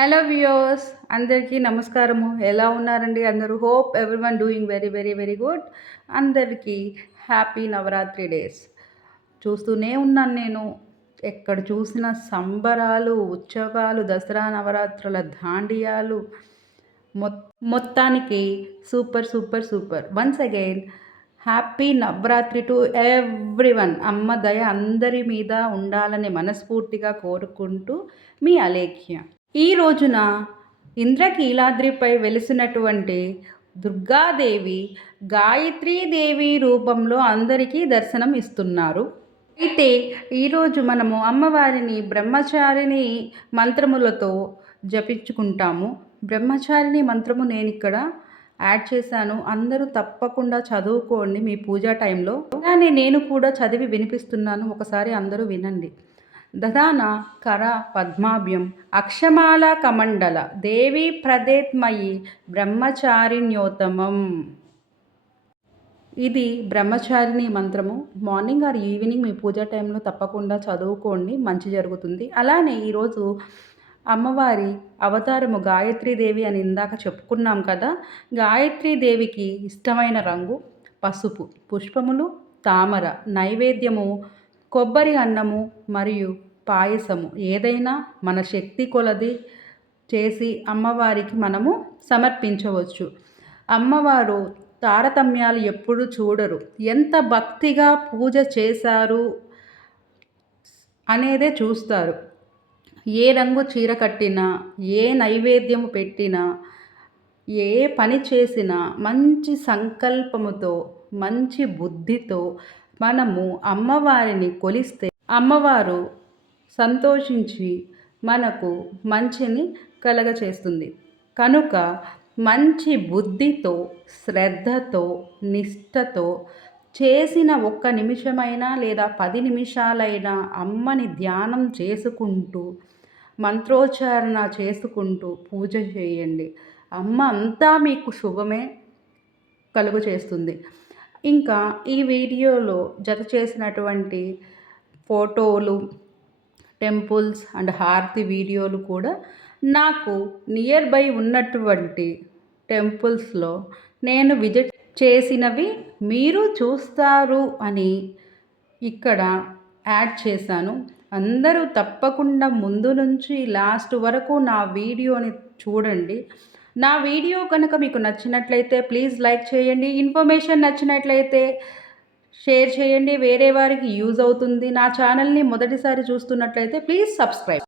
Hello viewers, అందరికీ నమస్కారము. ఎలా ఉన్నారండి అందరూ? Hope everyone doing very very very good. అందరికీ హ్యాపీ నవరాత్రి డేస్. చూస్తూనే ఉన్నాను నేను. ఎక్కడ చూసిన సంబరాలు, ఉత్సవాలు, దసరా నవరాత్రుల దాండియాలు, మొత్తానికి super super super. Once again happy Navratri to everyone. అమ్మ దయ అందరి మీద ఉండాలని మనస్ఫూర్తిగా కోరుకుంటూ మీ అలేఖ్య. ఈ రోజున ఇంద్రకీలాద్రిపై వెలిసినటువంటి దుర్గాదేవి గాయత్రీదేవి రూపంలో అందరికీ దర్శనం ఇస్తున్నారు. అయితే ఈరోజు మనము అమ్మవారిని బ్రహ్మచారిణి మంత్రములతో జపించుకుంటాము. బ్రహ్మచారిణి మంత్రము నేను ఇక్కడ యాడ్ చేశాను. అందరూ తప్పకుండా చదువుకోండి మీ పూజా టైంలో. అలానే నేను కూడా చదివి వినిపిస్తున్నాను, ఒకసారి అందరూ వినండి. దదాన కర పద్మాభ్యం అక్షమాల కమండల దేవి ప్రదేత్మయి బ్రహ్మచారిణ్యోత్తమం. ఇది బ్రహ్మచారిణి మంత్రము. మార్నింగ్ ఆర్ ఈవినింగ్ మీ పూజ టైంలో తప్పకుండా చదువుకోండి, మంచి జరుగుతుంది. అలానే ఈరోజు అమ్మవారి అవతారము గాయత్రీదేవి అని ఇందాక చెప్పుకున్నాం కదా. గాయత్రీదేవికి ఇష్టమైన రంగు పసుపు, పుష్పములు తామర, నైవేద్యము కొబ్బరి అన్నము మరియు పాయసము, ఏదైనా మన శక్తి కొలది చేసి అమ్మవారికి మనము సమర్పించవచ్చు. అమ్మవారు తారతమ్యాలు ఎప్పుడు చూడరు. ఎంత భక్తిగా పూజ చేశారు అనేదే చూస్తారు. ఏ రంగు చీర కట్టినా, ఏ నైవేద్యము పెట్టినా, ఏ పని చేసినా మంచి సంకల్పముతో, మంచి బుద్ధితో మనము అమ్మవారిని కొలిస్తే అమ్మవారు సంతోషించి మనకు మంచిని కలగచేస్తుంది. కనుక మంచి బుద్ధితో, శ్రద్ధతో, నిష్ఠతో చేసిన 1 నిమిషమైనా లేదా 10 నిమిషాలైనా అమ్మని ధ్యానం చేసుకుంటూ, మంత్రోచ్చారణ చేసుకుంటూ పూజ చేయండి. అమ్మ అంతా మీకు శుభమే కలుగు చేస్తుంది. ఇంకా ఈ వీడియోలో జత చేసినటువంటి ఫోటోలు, టెంపుల్స్ అండ్ హారతి వీడియోలు కూడా నాకు నియర్ బై ఉన్నటువంటి టెంపుల్స్లో నేను విజిట్ చేసినవి మీరు చూస్తారు అని ఇక్కడ యాడ్ చేశాను. అందరూ తప్పకుండా ముందు నుంచి లాస్ట్ వరకు నా వీడియోని చూడండి. నా వీడియో కనుక మీకు నచ్చినట్లయితే ప్లీజ్ లైక్ చేయండి. ఇన్ఫర్మేషన్ నచ్చినట్లయితే షేర్ చేయండి, వేరే వారికి యూజ్ అవుతుంది. నా ఛానల్ని మొదటిసారి చూస్తున్నట్లయితే ప్లీజ్ సబ్స్క్రైబ్.